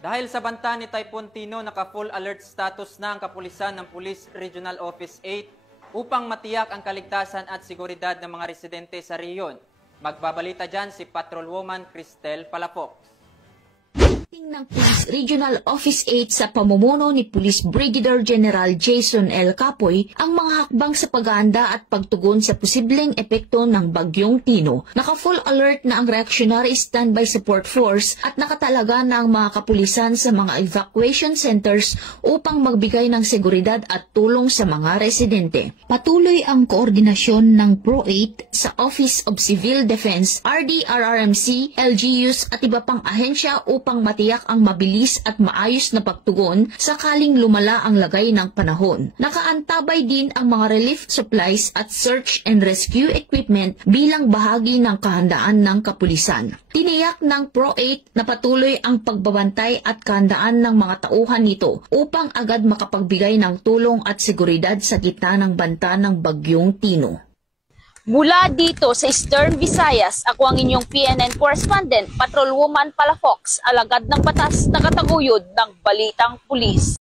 Dahil sa banta ni Typhoon Tino, naka-full alert status na ang kapulisan ng Police Regional Office 8 upang matiyak ang kaligtasan at seguridad ng mga residente sa riyon. Magbabalita dyan si Patrolwoman Cristel Palafox. Ng Police Regional Office 8 sa pamumuno ni Police Brigadier General Jason L. Capoy ang mga hakbang sa pag-aanda at pagtugon sa posibleng epekto ng Bagyong Tino. Naka-full alert na ang Reactionary Standby Support Force at nakatalaga na ang mga kapulisan sa mga evacuation centers upang magbigay ng seguridad at tulong sa mga residente. Patuloy ang koordinasyon ng PRO-8 sa Office of Civil Defense, RDRRMC, LGUs at iba pang ahensya upang matiyak ang mabilis at maayos na pagtugon sakaling lumala ang lagay ng panahon. Nakaantabay din ang mga relief supplies at search and rescue equipment bilang bahagi ng kahandaan ng kapulisan. Tiniyak ng PRO-8 na patuloy ang pagbabantay at kahandaan ng mga tauhan nito upang agad makapagbigay ng tulong at seguridad sa gitna ng banta ng Bagyong Tino. Mula dito sa Eastern Visayas, ako ang inyong PNN correspondent, Patrolwoman Palafox, alagad ng batas na kataguyod ng Balitang Pulis.